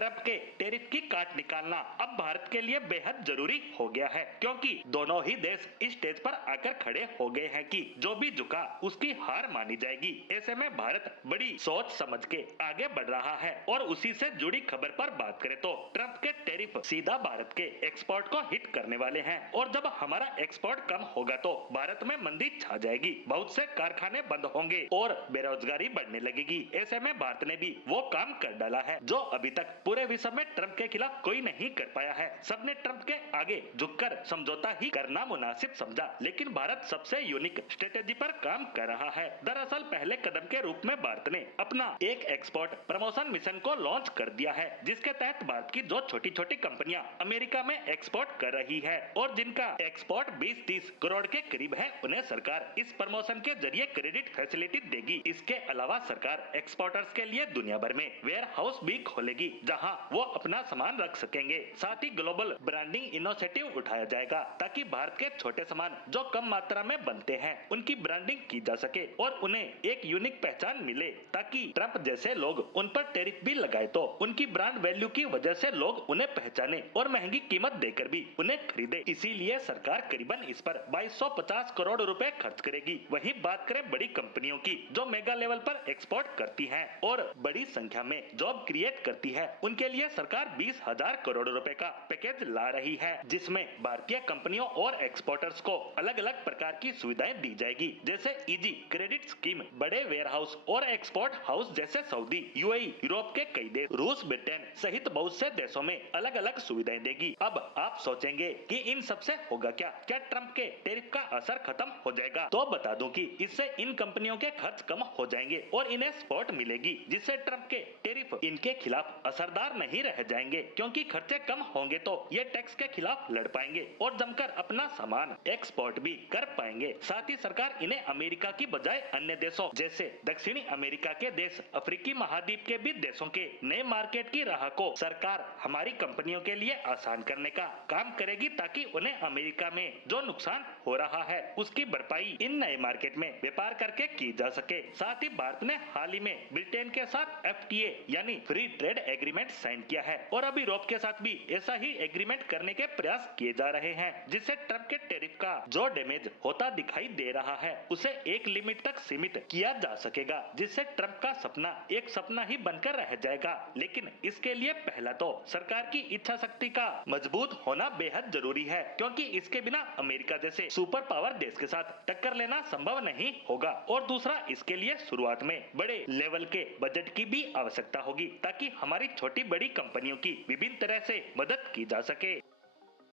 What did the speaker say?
Trump के tariff की काट निकालना अब भारत के लिए बेहद जरूरी हो गया है, क्योंकि दोनों ही देश इस स्टेज पर आकर खड़े हो गए हैं कि जो भी झुका उसकी हार मानी जाएगी। ऐसे में भारत बड़ी सोच समझ के आगे बढ़ रहा है और उसी से जुड़ी खबर पर बात करें तो ट्रंप के टैरिफ सीधा भारत के एक्सपोर्ट को हिट करने वाले हैं और जब हमारा एक्सपोर्ट कम होगा तो भारत में मंदी छा जाएगी, बहुत से कारखाने बंद होंगे और बेरोजगारी बढ़ने लगेगी। ऐसे में भारत ने भी वो काम कर डाला है जो अभी तक पूरे विश्व में ट्रंप के खिलाफ कोई नहीं कर पाया है। सबने ट्रंप के आगे झुककर समझौता ही करना मुनासिब समझा, लेकिन भारत सबसे यूनिक स्ट्रेटेजी पर काम कर रहा है। दरअसल पहले कदम के रूप में भारत ने अपना एक एक्सपोर्ट प्रमोशन मिशन को लॉन्च कर दिया है, जिसके तहत भारत की जो छोटी छोटी कंपनियां अमेरिका में एक्सपोर्ट कर रही है और जिनका एक्सपोर्ट 20-30 करोड़ के करीब है, उन्हें सरकार इस प्रमोशन के जरिए क्रेडिट फैसिलिटी देगी। इसके अलावा सरकार एक्सपोर्टर्स के लिए दुनिया भर में वेयर हाउस भी खोलेगी जहां वो अपना सामान रख सकेंगे। साथ ही ग्लोबल ब्रांडिंग इनिशिएटिव उठाया जाएगा ताकि भारत के छोटे सामान जो कम मात्रा में बनते हैं उनकी ब्रांडिंग की जा सके और उन्हें एक यूनिक पहचान मिले, ताकि ट्रंप जैसे लोग उन पर टैरिफ भी लगाए तो उनकी ब्रांड वैल्यू की वजह से लोग उन्हें पहचाने और महंगी कीमत देकर भी उन्हें खरीदे। इसीलिए सरकार करीबन इस पर 2250 करोड़ रुपए खर्च करेगी। वहीं बात करें बड़ी कंपनियों की जो मेगा लेवल पर एक्सपोर्ट करती हैं और बड़ी संख्या में जॉब क्रिएट करती है, उनके लिए सरकार 20,000 करोड़ रुपए का पैकेज ला रही है, जिसमें भारतीय कंपनियों और एक्सपोर्टर्स को अलग अलग प्रकार की सुविधाएं दी जाएगी, जैसे इजी क्रेडिट स्कीम, बड़े वेयर हाउस और एक्सपोर्ट हाउस जैसे सऊदी, यूएई, यूरोप के कई देश, रूस, ब्रिटेन सहित बहुत से देशों में अलग अलग सुविधाएं देगी। अब आप सोचेंगे कि इन सबसे होगा क्या? क्या ट्रंप के टैरिफ का असर खत्म हो जाएगा? तो बता दूं कि इससे इन कंपनियों के खर्च कम हो जाएंगे और इन्हें सपोर्ट मिलेगी, जिससे ट्रंप के टैरिफ इनके खिलाफ असरदार नहीं रह जाएंगे, क्योंकि खर्चे कम होंगे तो ये टैक्स के खिलाफ लड़ पाएंगे और जमकर अपना सामान एक्सपोर्ट भी कर पाएंगे। साथ ही सरकार इन्हें अमेरिका की बजाय अन्य देशों जैसे दक्षिणी अमेरिका के देश, अफ्रीकी महाद्वीप के भी देशों के नए मार्केट की राह को सरकार हमारी कंपनियों के लिए आसान करने का काम करेगी, ताकि उन्हें अमेरिका में जो नुकसान हो रहा है उसकी भरपाई इन नए मार्केट में व्यापार करके की जा सके। साथ ही भारत ने हाल ही में ब्रिटेन के साथ एफटीए यानी फ्री ट्रेड एग्रीमेंट साइन किया है और अब यूरोप के साथ भी ऐसा ही एग्रीमेंट करने के प्रयास किए जा रहे हैं, जिससे ट्रंप के टैरिफ का जो डैमेज होता दिखाई दे रहा है उसे एक लिमिट तक सीमित किया जा सकेगा, जिससे ट्रंप का सपना एक सपना ही बनकर रह जाएगा। लेकिन इसके लिए पहला तो सरकार की इच्छा शक्ति का मजबूत होना बेहद जरूरी है, क्योंकि इसके बिना अमेरिका जैसे सुपर पावर देश के साथ टक्कर लेना संभव नहीं होगा और दूसरा इसके लिए शुरुआत में बड़े लेवल के बजट की भी आवश्यकता होगी, ताकि हमारी छोटी बड़ी कंपनियों की विभिन्न तरह से मदद की जा सके।